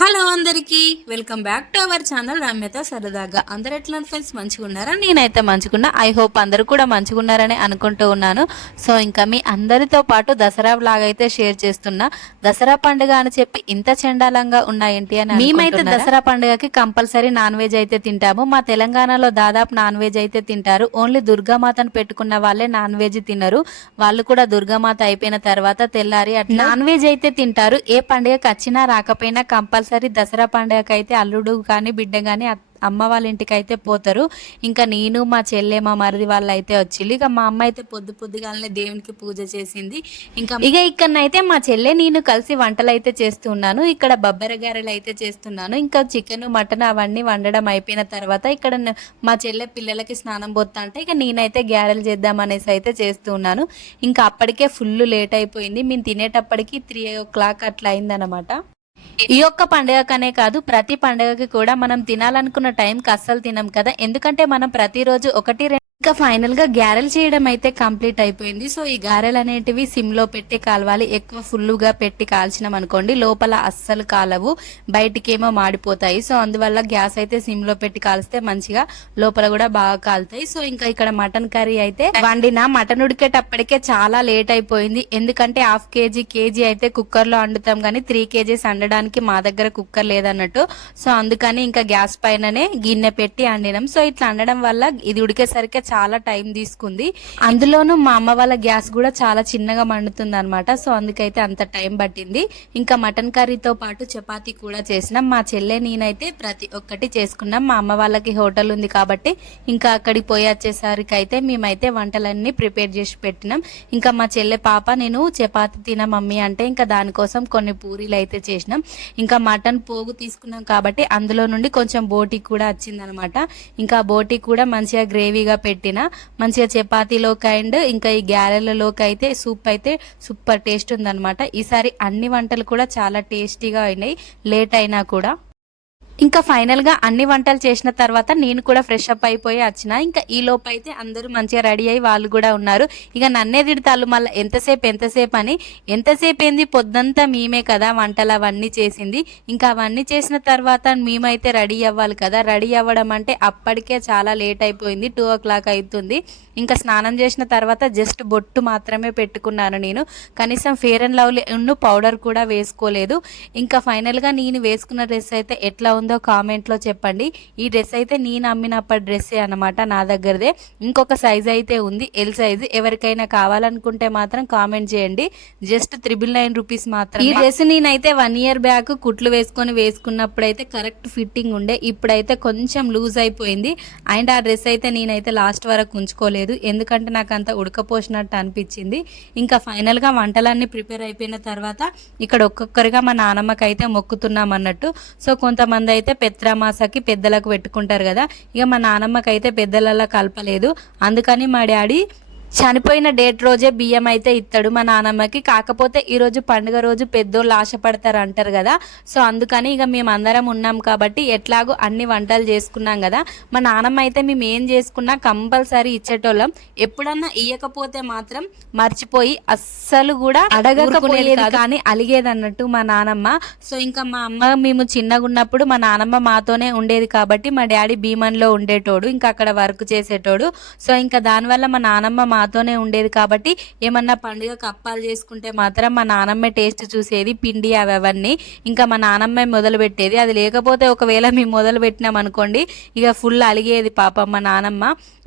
Hello అందరికీ welcome back to our channel Ramyata సరదాగా. అందరు ఎట్లా ఫ్రెండ్స్ మంచిగా ఉన్నారా? నేనైతే మంచిగున్నా. ఐ హోప్ అందరూ కూడా మంచిగా ఉన్నారని అనుకుంటూ ఉన్నాను. సో ఇంకా మీ అందరితో పాటు దసరా బ్లాగ్ అయితే షేర్ చేస్తున్నా. దసరా పండుగ అని చెప్పి ఇంత చండాలంగా ఉన్నాయేంటి అని మేమైతే దసరా పండుగకి కంపల్సరీ నాన్ వెజ్ అయితే తింటాము. మా తెలంగాణలో దాదాపు నాన్ వెజ్ అయితే తింటారు. ఓన్లీ దుర్గామాతను పెట్టుకున్న వాళ్ళే నాన్ వెజ్ తినరు. వాళ్ళు కూడా దుర్గామాత అయిపోయిన తర్వాత తెల్లారి అట్లా నాన్ వెజ్ అయితే తింటారు. ఏ పండుగకి వచ్చినా రాకపోయినా కంపల్సరీ దసరా పండుగకి అయితే అల్లుడు కానీ బిడ్డ కానీ అమ్మ వాళ్ళ ఇంటికి అయితే పోతారు. ఇంకా నేను మా చెల్లె మా మరిది వాళ్ళు అయితే వచ్చిళ్ళు. ఇక మా అమ్మ అయితే పొద్దు పొద్దుగాలనే దేవునికి పూజ చేసింది. ఇంకా ఇక ఇక్కడనైతే మా చెల్లె నేను కలిసి వంటలు అయితే చేస్తున్నాను. ఇక్కడ బొబ్బర గారెలు అయితే చేస్తున్నాను. ఇంకా చికెన్ మటన్ అవన్నీ వండడం అయిపోయిన తర్వాత ఇక్కడ మా చెల్లె పిల్లలకి స్నానం పోతా అంటే ఇక నేనైతే గ్యారెలు చేద్దాం అనేసి అయితే చేస్తున్నాను. ఇంకా అప్పటికే ఫుల్ లేట్ అయిపోయింది. మేము తినేటప్పటికి త్రీ ఓ క్లాక్ అట్లా అయిందనమాట ఈ ఒక్క పండుగకనే కాదు ప్రతి పండుగకి కూడా మనం తినాలనుకున్న టైంకి అస్సలు తినం కదా. ఎందుకంటే మనం ప్రతిరోజు ఒకటి రెండు ఇంకా ఫైనల్గా గ్యారెల్ చేయడం అయితే కంప్లీట్ అయిపోయింది. సో ఈ గారెలు అనేటివి సిమ్లో పెట్టి కాలవాలి. ఎక్కువ ఫుల్గా పెట్టి కాల్చినాం అనుకోండి లోపల అస్సలు కాలవు. బయటికేమో మాడిపోతాయి. సో అందువల్ల గ్యాస్ అయితే సిమ్లో పెట్టి కాల్స్తే మంచిగా లోపల కూడా బాగా కాలుతాయి. సో ఇంకా ఇక్కడ మటన్ కర్రీ అయితే వండిన మటన్ ఉడికేటప్పటికే చాలా లేట్ అయిపోయింది. ఎందుకంటే హాఫ్ కేజీ కేజీ అయితే కుక్కర్లో వండుతాం కానీ త్రీ కేజీస్ వండడానికి మా దగ్గర కుక్కర్ లేదన్నట్టు. సో అందుకని ఇంకా గ్యాస్ పైననే గిన్నె పెట్టి వండినాం సో ఇట్లా వండడం వల్ల ఇది ఉడికేసరికి చాలా టైం తీసుకుంది. అందులోనూ మా అమ్మ వాళ్ళ గ్యాస్ కూడా చాలా చిన్నగా మండుతుంది అనమాట సో అందుకైతే అంత టైం పట్టింది. ఇంకా మటన్ కర్రీతో పాటు చపాతీ కూడా చేసినాం. మా చెల్లె నేనైతే ప్రతి ఒక్కటి చేసుకున్నాం. మా అమ్మ వాళ్ళకి హోటల్ ఉంది కాబట్టి ఇంకా అక్కడికి పోయి వచ్చేసరికి అయితే మేమైతే వంటలన్నీ ప్రిపేర్ చేసి పెట్టినాం. ఇంకా మా చెల్లె పాప నేను చపాతీ తిన మమ్మీ అంటే ఇంకా దానికోసం కొన్ని పూరీలు అయితే చేసినాం. ఇంకా మటన్ పోగు తీసుకున్నాం కాబట్టి అందులో నుండి కొంచెం బోటి కూడా వచ్చిందనమాట ఇంకా బోటి కూడా మంచిగా గ్రేవీగా పెట్టి పెట్టిన. మంచిగా చపాతీలోకి అండ్ ఇంకా ఈ గ్యారెలలోకి అయితే సూప్ అయితే సూపర్ టేస్ట్ ఉందన్నమాట. ఈసారి అన్ని వంటలు కూడా చాలా టేస్టీగా అయినాయి. లేట్ అయినా కూడా. ఇంకా ఫైనల్గా అన్ని వంటలు చేసిన తర్వాత నేను కూడా ఫ్రెష్ అప్ అయిపోయి వచ్చిన ఇంకా ఈ లోపు అయితే అందరూ మంచిగా రెడీ అయ్యి వాళ్ళు కూడా ఉన్నారు. ఇక నన్నే తిడతాళ్ళు మళ్ళీ ఎంతసేపు ఎంతసేపు అని. ఎంతసేపు ఏంది? పొద్దంతా మేమే కదా వంటలు అవన్నీ చేసింది. ఇంకా అవన్నీ చేసిన తర్వాత మేమైతే రెడీ అవ్వాలి కదా. రెడీ అవ్వడం అంటే అప్పటికే చాలా లేట్ అయిపోయింది. టూ ఓ క్లాక్ అవుతుంది. ఇంకా స్నానం చేసిన తర్వాత జస్ట్ బొట్టు మాత్రమే పెట్టుకున్నాను నేను. కనీసం ఫేర్ అండ్ లవ్లీ పౌడర్ కూడా వేసుకోలేదు. ఇంకా ఫైనల్గా నేను వేసుకున్న డ్రెస్ అయితే ఎట్లా ఉందో కామెంట్లో చెప్పండి. ఈ డ్రెస్ అయితే నేను అమ్మినప్పటి డ్రెస్సే అనమాట నా దగ్గరదే. ఇంకొక సైజ్ అయితే ఉంది ఎల్ సైజ్ ఎవరికైనా కావాలనుకుంటే మాత్రం కామెంట్ చేయండి. జస్ట్ త్రిబుల్ నైన్ రూపీస్ మాత్రం ఈ డ్రెస్ నేనైతే వన్ ఇయర్ బ్యాక్ కుట్లు వేసుకొని వేసుకున్నప్పుడు అయితే కరెక్ట్ ఫిట్టింగ్ ఉండే. ఇప్పుడైతే కొంచెం లూజ్ అయిపోయింది. అండ్ ఆ డ్రెస్ అయితే నేనైతే లాస్ట్ వరకు ఉంచుకోలేదు. ఎందుకంటే నాకు అంత ఉడకపోసినట్టు అనిపించింది. ఇంకా ఫైనల్గా వంటలన్నీ ప్రిపేర్ అయిపోయిన తర్వాత ఇక్కడ ఒక్కొక్కరిగా మా నానమ్మకి అయితే మొక్కుతున్నాం అన్నట్టు సో కొంతమంది అయితే పెత్రామాసకి పెద్దలకు పెట్టుకుంటారు కదా. ఇక మా నానమ్మకైతే పెద్దలలో కలపలేదు. అందుకని మా డాడీ చనిపోయిన డేట్ రోజే బియ్యం అయితే ఇస్తాడు మా నానమ్మకి. కాకపోతే ఈ రోజు పండుగ రోజు పెద్దోళ్ళు ఆశపడతారు అంటారు కదా. సో అందుకని ఇక మేము అందరం ఉన్నాం కాబట్టి ఎట్లాగో అన్ని వంటలు చేసుకున్నాం కదా. మా నానమ్మ అయితే మేము ఏం చేసుకున్నా కంపల్సరీ ఇచ్చేటోళ్ళం. ఎప్పుడన్నా ఇయ్యకపోతే మాత్రం మర్చిపోయి అస్సలు కూడా అడగకపోయేది కానీ అలిగేది అన్నట్టు మా నానమ్మ. సో ఇంకా మా అమ్మ మేము చిన్నగా ఉన్నప్పుడు మా నానమ్మ మాతోనే ఉండేది కాబట్టి మా డాడీ భీమన్లో ఉండేటోడు. ఇంకా అక్కడ వర్క్ చేసేటోడు. సో ఇంకా దానివల్ల మా నానమ్మ మాతోనే ఉండేది కాబట్టి ఏమన్నా పండుగ అప్పాలు చేసుకుంటే మాత్రం మా నానమ్మే టేస్ట్ చూసేది పిండి అవి అవన్నీ. ఇంకా మా నానమ్మే మొదలు పెట్టేది. అది లేకపోతే ఒకవేళ మేము మొదలు పెట్టినాం అనుకోండి ఇక ఫుల్ అలిగేది పాపం మా నానమ్మ.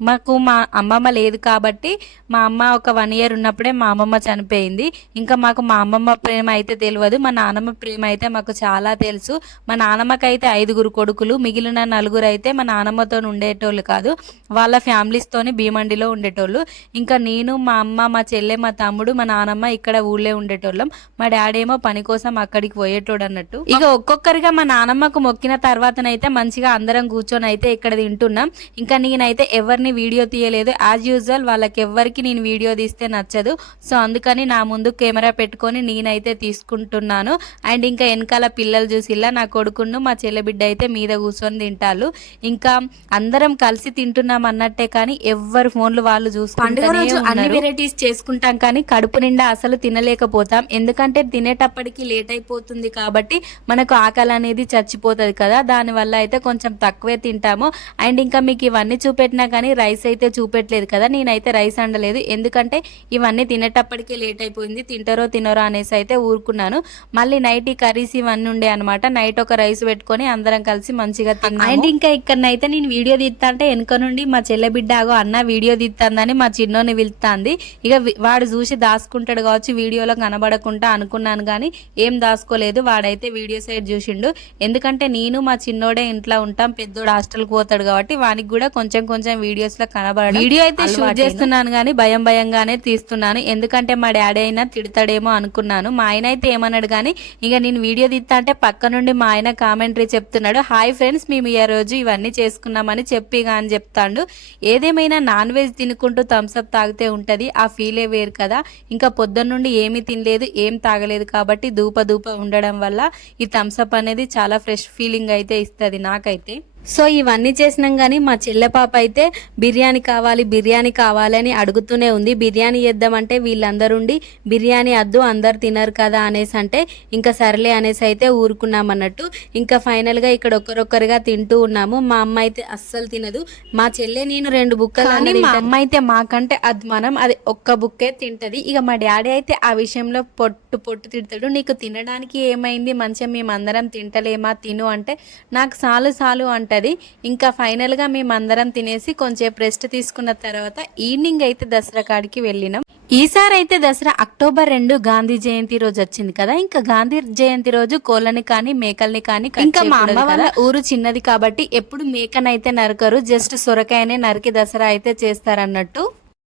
మాకు మా అమ్మమ్మ లేదు కాబట్టి మా అమ్మ ఒక వన్ ఇయర్ ఉన్నప్పుడే మా అమ్మమ్మ చనిపోయింది. ఇంకా మాకు మా అమ్మమ్మ ప్రేమ అయితే తెలియదు మా నానమ్మ ప్రేమ అయితే మాకు చాలా తెలుసు. మా నానమ్మకైతే ఐదుగురు కొడుకులు మిగిలిన నలుగురు అయితే మా నానమ్మతో ఉండేటోళ్ళు కాదు వాళ్ళ ఫ్యామిలీస్తోని భీమండిలో ఉండేటోళ్ళు. ఇంకా నేను మా అమ్మ మా చెల్లె మా తమ్ముడు మా నానమ్మ ఇక్కడ ఊళ్ళో ఉండేటోళ్ళం. మా డాడీ ఏమో పని కోసం అక్కడికి పోయేటోడు అన్నట్టు. ఇక ఒక్కొక్కరిగా మా నానమ్మకు మొక్కిన తర్వాతనైతే మంచిగా అందరం కూర్చొని అయితే ఇక్కడ తింటున్నాం. ఇంకా నేనైతే ఎవరిని వీడియో తీయలేదు. యాజ్ యూజువల్ వాళ్ళకి ఎవ్వరికి నేను వీడియో తీస్తే నచ్చదు. సో అందుకని నా ముందు కెమెరా పెట్టుకొని నేనైతే తీసుకుంటున్నాను. అండ్ ఇంకా వెనకాల పిల్లలు చూసిల్లా నా కొడుకును మా చెల్లె బిడ్డ అయితే మీద కూర్చొని తింటారు ఇంకా అందరం కలిసి తింటున్నాం అన్నట్టే కానీ ఎవ్వరు ఫోన్లు వాళ్ళు చూసుకుంటారు రోజు అన్ని వెరైటీస్ చేసుకుంటాం కానీ కడుపు నిండా అసలు తినలేకపోతాం. ఎందుకంటే తినేటప్పటికి లేట్ అయిపోతుంది కాబట్టి మనకు ఆకలి అనేది చచ్చిపోతుంది కదా. దానివల్ల అయితే కొంచెం తక్కువే తింటాము. అండ్ ఇంకా మీకు ఇవన్నీ చూపెట్టినా కానీ రైస్ అయితే చూపెట్టలేదు కదా. నేనైతే రైస్ అండలేదు ఎందుకంటే ఇవన్నీ తినేటప్పటికే లేట్ అయిపోయింది. తింటారో తినరో అనేసి అయితే ఊరుకున్నాను. మళ్ళీ నైట్ ఈ కర్రీస్ ఇవన్నీ ఉండే అనమాట నైట్ ఒక రైస్ పెట్టుకొని అందరం కలిసి మంచిగా తిన్నాం అండ్ ఇంకా ఇక్కడనైతే నేను వీడియో తీస్తా అంటే వెనుక నుండి మా చెల్లె బిడ్డ అన్న వీడియో తీస్తుందని మా చిన్నోని వెళ్తాంది. ఇక వాడు చూసి దాచుకుంటాడు కావచ్చు వీడియోలో కనబడకుండా అనుకున్నాను కానీ ఏం దాచుకోలేదు. వాడైతే వీడియో సైడ్ చూసిండు. ఎందుకంటే నేను మా చిన్నోడే ఇంట్లో ఉంటాం పెద్దోడు హాస్టల్కి పోతాడు కాబట్టి వానికి కూడా కొంచెం కొంచెం వీడియోస్లో కనబడడం వీడియో అయితే షూట్ చేస్తున్నాను కానీ భయం భయంగానే తీస్తున్నాను. ఎందుకంటే మా డాడీ అయినా తిడతాడేమో అనుకున్నాను. మా ఆయన అయితే ఏమన్నాడు కానీ ఇక నేను వీడియో తీస్తా అంటే పక్క నుండి మా ఆయన కామెంటరీ చెప్తున్నాడు. హాయ్ ఫ్రెండ్స్ మేము ఈ రోజు ఇవన్నీ చేసుకున్నామని చెప్పిగా అని చెప్తాడు. ఏదేమైనా నాన్ వెజ్ తినుకుంటూ థమ్స్అప్ తాగితే ఉంటుంది ఆ ఫీలే వేరు కదా. ఇంకా పొద్దున్న నుండి ఏమీ తినలేదు ఏం తాగలేదు కాబట్టి దూప దూప ఉండడం వల్ల ఈ థమ్స్అప్ అనేది చాలా ఫ్రెష్ ఫీలింగ్ అయితే ఇస్తుంది నాకైతే. సో ఇవన్నీ చేసినాం కానీ మా చెల్లె పాప అయితే బిర్యానీ కావాలి బిర్యానీ కావాలి అని అడుగుతూనే ఉంది. బిర్యానీ చేద్దామంటే వీళ్ళందరుండి బిర్యానీ వద్దు అందరు తినరు కదా అనేసి అంటే ఇంకా సర్లే అనేసి అయితే ఊరుకున్నాం అన్నట్టు ఇంకా ఫైనల్గా ఇక్కడ ఒక్కరొక్కరుగా తింటూ ఉన్నాము. మా అమ్మ అయితే అస్సలు తినదు. మా చెల్లె నేను రెండు బుక్కలు కానీ మా అమ్మ అయితే మాకంటే అది మనం అది ఒక్క బుక్కే తింటది. ఇక మా డాడీ అయితే ఆ విషయంలో పొట్టు పొట్టు తిడతాడు. నీకు తినడానికి ఏమైంది? మంచిగా మేము అందరం తింటలేమా? తిను అంటే నాకు సాలు సాలు అంటది ఇంకా ఫైనల్గా మేము అందరం తినేసి కొంచెం రెస్ట్ తీసుకున్న తర్వాత ఈవినింగ్ అయితే దసరా కాడికి వెళ్ళినాం. ఈసారి అయితే దసరా అక్టోబర్ రెండు గాంధీ జయంతి రోజు వచ్చింది కదా. ఇంకా గాంధీ జయంతి రోజు కోళ్ళని కానీ మేకల్ని కానీ ఇంకా మా అమ్మ వాళ్ళ ఊరు చిన్నది కాబట్టి ఎప్పుడు మేకనైతే నరకరు జస్ట్ సొరకాయనే నరికి దసరా అయితే చేస్తారన్నట్టు.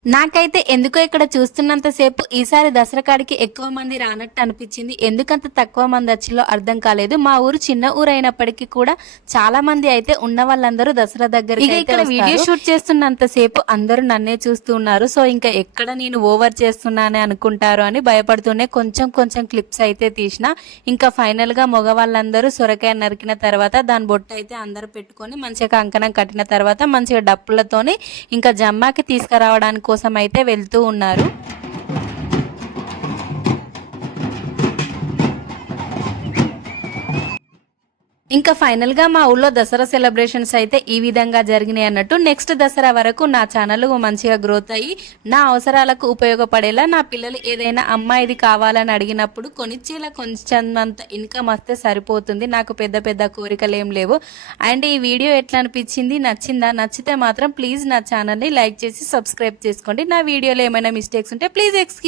నాకైతే ఎందుకో ఇక్కడ చూస్తున్నంత సేపు ఈసారి దసరా కాడికి ఎక్కువ మంది రానట్టు అనిపించింది. ఎందుకంత తక్కువ మంది వచ్చిలో అర్థం కాలేదు. మా ఊరు చిన్న ఊరు అయినప్పటికీ కూడా చాలా మంది అయితే ఉన్న వాళ్ళందరూ దసరా దగ్గర ఇక్కడ వీడియో షూట్ చేస్తున్నంత సేపు అందరూ నన్నే చూస్తూ ఉన్నారు. సో ఇంకా ఎక్కడ నేను ఓవర్ చేస్తున్నానే అనుకుంటారు అని భయపడుతూనే కొంచెం కొంచెం క్లిప్స్ అయితే తీసిన. ఇంకా ఫైనల్గా మగవాళ్ళందరూ సొరకాయ నరికిన తర్వాత దాని బొట్టు అయితే అందరూ పెట్టుకొని మంచిగా కంకణం కట్టిన తర్వాత మంచిగా డప్పులతోని ఇంకా జమ్మాకి తీసుకురావడానికి కోసం అయితే వెళ్తూ ఉన్నారు. ఇంకా ఫైనల్గా మా ఊళ్ళో దసరా సెలబ్రేషన్స్ అయితే ఈ విధంగా జరిగినాయి అన్నట్టు నెక్స్ట్ దసరా వరకు నా ఛానల్ మంచిగా గ్రోత్ అయ్యి నా అవసరాలకు ఉపయోగపడేలా నా పిల్లలు ఏదైనా అమ్మాయిది ఇది కావాలని అడిగినప్పుడు కొనిచ్చేలా కొంచెం ఇన్కమ్ వస్తే సరిపోతుంది. నాకు పెద్ద పెద్ద కోరికలు ఏం లేవు. అండ్ ఈ వీడియో ఎట్లా అనిపించింది? నచ్చిందా? నచ్చితే మాత్రం ప్లీజ్ నా ఛానల్ని లైక్ చేసి సబ్స్క్రైబ్ చేసుకోండి. నా వీడియోలో ఏమైనా మిస్టేక్స్ ఉంటే ప్లీజ్ ఎక్స్క్యూజ్